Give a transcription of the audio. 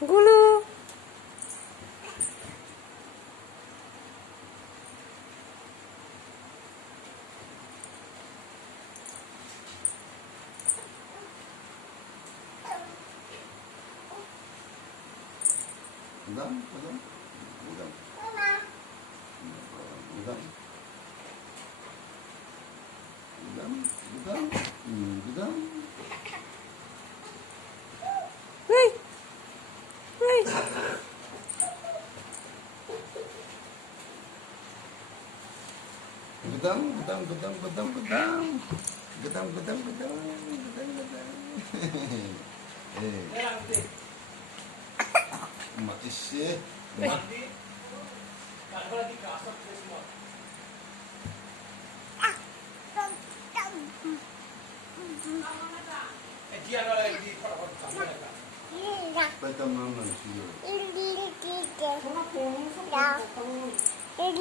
Gulo. Udang, udang, udang, udang, udang, udang, udang. Uy! Uy! Udang, udang, udang, udang, udang. Udang, udang, udang, udang, udang. Eh, mais eh. Ba't ang mga siguro? Hindi.